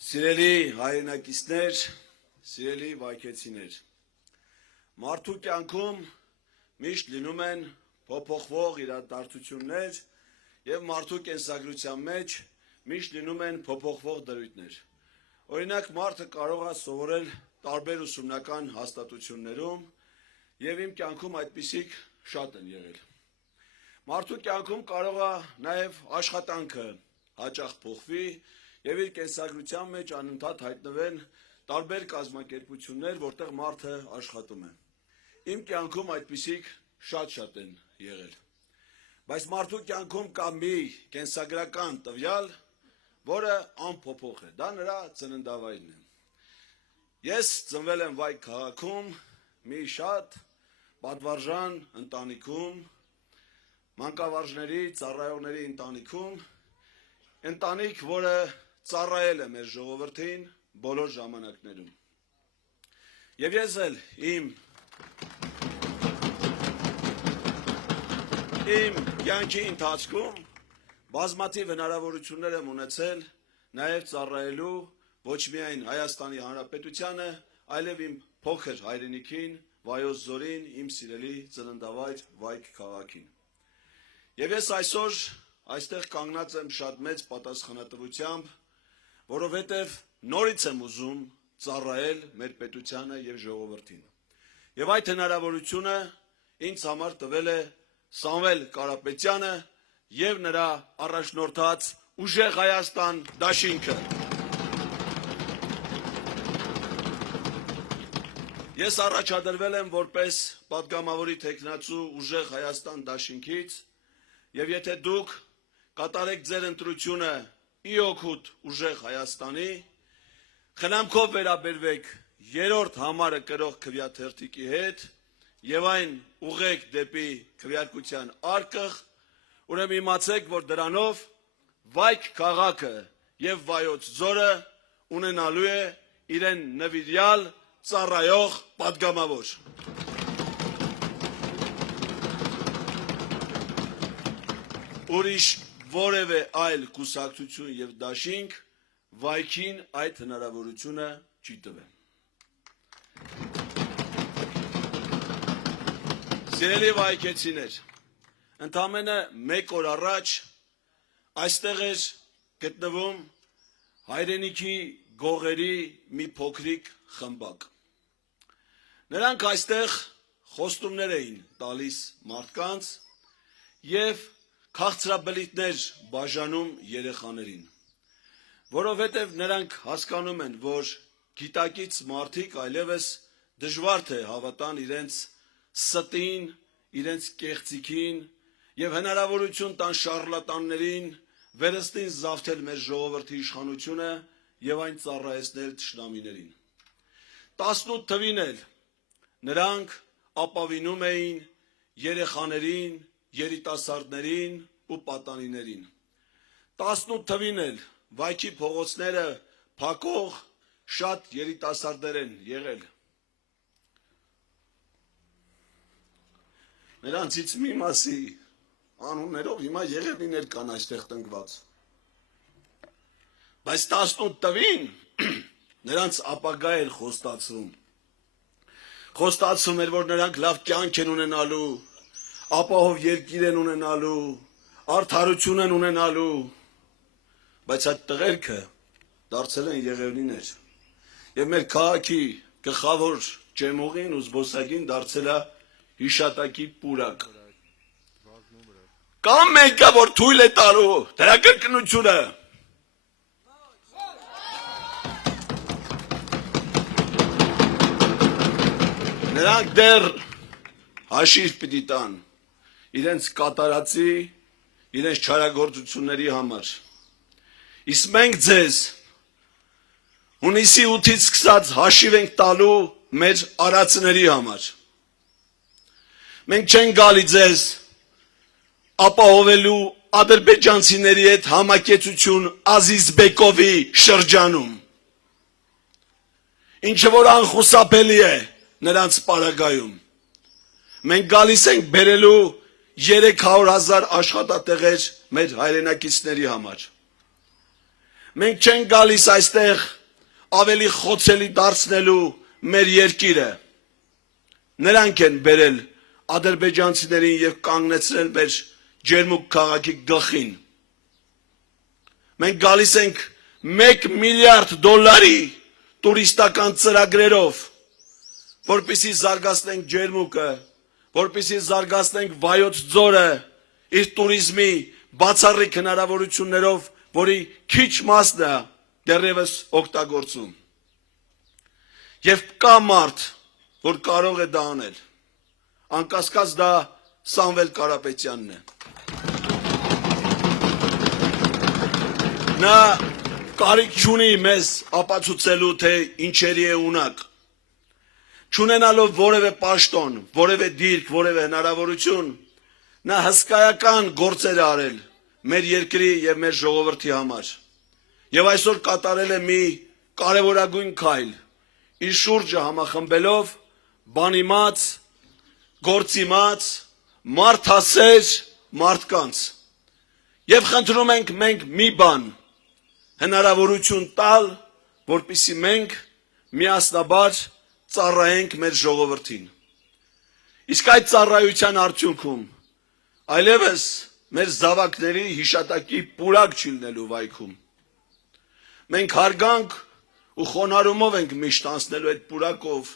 Սիրելի հայրենակիցներ, սիրելի վայքեցիներ, մարդու կյանքում միշտ լինում են փոփոխվող իրադարձություններ և մարդու կենսագրության մեջ միշտ լինում են փոփոխվող դրույթներ։ Օրինակ, մարդը կարող է սովորել տարբեր ուսումնական հաստատություններում և իմ կյանքում այդպիսիք շատ են եղել։ Մարդու կյանքում կարող է նաև աշխատանքը հաճախ փոխվի և իր կենսագրության մեջ անընդհատ հայտնվեն տարբեր կազմակերպություններ, որտեղ մարդը աշխատում է։ Իմ կյանքում այդպիսիք շատ են եղել։ Բայց մարդու կյանքում կա մի կենսագրական տվյալ, որը անփոփոխ է, դա նրա ծննդավայրն է։ Ես ծնվել եմ Վայք քաղաքում, մի շատ պատվարժան ընտանիքում, մանկավարժների, ծառայողների ընտանիք, որը ծառայել է մեր ժողովրդին բոլոր ժամանակներում։ Եվ ես էլ իմ կյանքի ընթացքում բազմաթիվ հնարավորություններ եմ ունեցել նաև ծառայելու ոչ միայն Հայաստանի Հանրապետությանը, այլև իմ փոքր հայրենիքին, Վայոց ձորին, իմ սիրելի ծննդավայր Վայք քաղաքին։ Եվ ես այսօր այստեղ կանգնած եմ շատ մեծ պատասխանատվությամբ, որովհետև նորից եմ ուզում ծառայել մեր պետությանը և ժողովրդին։ Եվ այդ հնարավորությունը ինձ համար տվել է Սամվել Կարապետյանը և նրա առաջնորդած Ուժեղ Հայաստան դաշինքը։ Ես առաջադրվել եմ որպես պատգամավորի թեկնածու Ուժեղ Հայաստան դաշինքից և եթե դուք կատարեք ձեր ընտրությունը ի օգուտ Ուժեղ Հայաստանի, խնամքով վերաբերվեք 3-րդ համարը կրող քվեաթերթիկի հետ և այն ուղղեք դեպի քվեարկության արկղ, ուրեմն իմացեք, որ դրանով Վայք քաղաքը և Վայոց ձորը ունենալու է իրեն նվիրյալ ծառայող պատգամավոր։ Ուրիշ որևէ այլ կուսակցություն և դաշինք Վայքին այդ հնարավորությունը չի տվել։ Սիրելի վայքեցիներ, ընդամենը մեկ օր առաջ այստեղ էր գտնվում հայրենիքի գողերի մի փոքրիկ խմբակ։ Նրանք այստեղ խոստումներ էին տալիս մարդկանց և քաղցրաբլիթներ բաժանում երեխաներին, որովհետև նրանք հասկանում են, որ գիտակից մարդիկ այլևս դժվար թե հավատան իրենց ստին, իրենց կեղծիքին և հնարավորություն տան շառլատաններին վերստին զավթել մեր ժողովրդի իշխանությունը և այն ծառայեցնել թշնամիներին։ 18 թվին էլ նրանք ապավինում էին երեխաներին, երիտասարդներին ու պատանիներին։ 18 թվին էլ Վայքի փողոցները փակող շատ երիտասարդներ են եղել։ Նրանցից մի մասի անուններով հիմա եղևնիներ կան այստեղ տնկված։ Բայց 18 տվին նրանց ապագա էր խոստացվում։ Խոստացվում էր, որ նրանք լավ կյանք են ունենալու, ապահով երկիր են ունենալու, արդարություն են ունենալու, բայց այդ տղերքը դարձել են եղևնիներ և մեր քաղաքի գլխավոր ջեմուղին ու զբոսայգին դարձել է հիշատակի պուրակ։ Կա մեկը, որ թույլ է տալու դրա կրկնությունը։ Նրանք դեռ հաշիվ պիտի տան իրենց կատարածի, իրենց չարագործությունների համար։ Իսկ մենք ձեզ հունիսի 8-ից սկսած հաշիվ ենք տալու մեր արածների համար։ Մենք չենք գալի ձեզ ապահովելու ադրբեջանցիների հետ համակեցություն Ազիզբեկովի շրջանում, ինչը որ անխուսափելի է նրանց պարագայում։ Մենք գալիս ենք բերելու 300,000 աշխատատեղեր մեր հայրենակիցների համար։ Մենք չենք գալիս այստեղ ավելի խոցելի դարձնելու մեր երկիրը։ Նրանք են բերել ադրբեջանցիներին եւ կանգնեցրել մեր ջերմուկ քաղաքի գլխին։ Մենք գալիս ենք 1 միլիարդ դոլարի տուրիստական ծրագրերով, որպեսզի զարգացնենք ջերմուկը, որպեսզի զարգացնենք Վայոց ձորը իր տուրիզմի բացառիկ հնարավորություններով, որի քիչ մասն է դեռևս օգտագործում։ Եվ կա մարդ, որ կարող է դա անել։ Անկասկած դա Սամվել Կարապետյանն է։ Նա կարիք չունի մեզ ապացուցելու, թե ինչերի է ունակ։ Չունենալով որևէ պաշտոն, որևէ դիրք, որևէ հնարավորություն, նա հսկայական գործեր է արել մեր երկրի եւ մեր ժողովրդի համար։ Եվ այսօր կատարել է մի կարևորագույն քայլ, իր շուրջը համախմբելով բանիմաց, գործիմաց, մարդասեր մարդկանց։ Եվ խնդրում ենք մենք մի բան, հնարավորություն տալ, որպեսզի մենք միասնաբար ծառայենք մեր ժողովրդին։ Իսկ այդ ծառայության արդյունքում այլևս մեր զավակների հիշատակի պուրակ չի լինելու վայքում։ Մենք հարգանք ու խոնարհումով ենք միշտ անցնելու այդ պուրակով,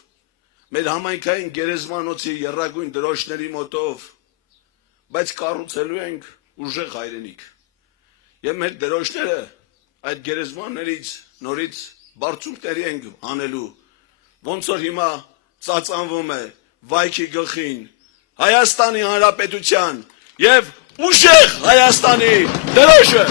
մեր համայնքային գերեզմանոցի եռագույն դրոշների մոտով, բայց կառուցելու ենք ուժեղ հայրենիք։ Եվ մեր դրոշները այդ գերեզմաններից նորից բարձունքների ենք անելու, ոնց որ հիմա ծածանվում է վայքի գլխին Հայաստանի Հանրապետության եւ ուժեղ Հայաստանի դրոշը։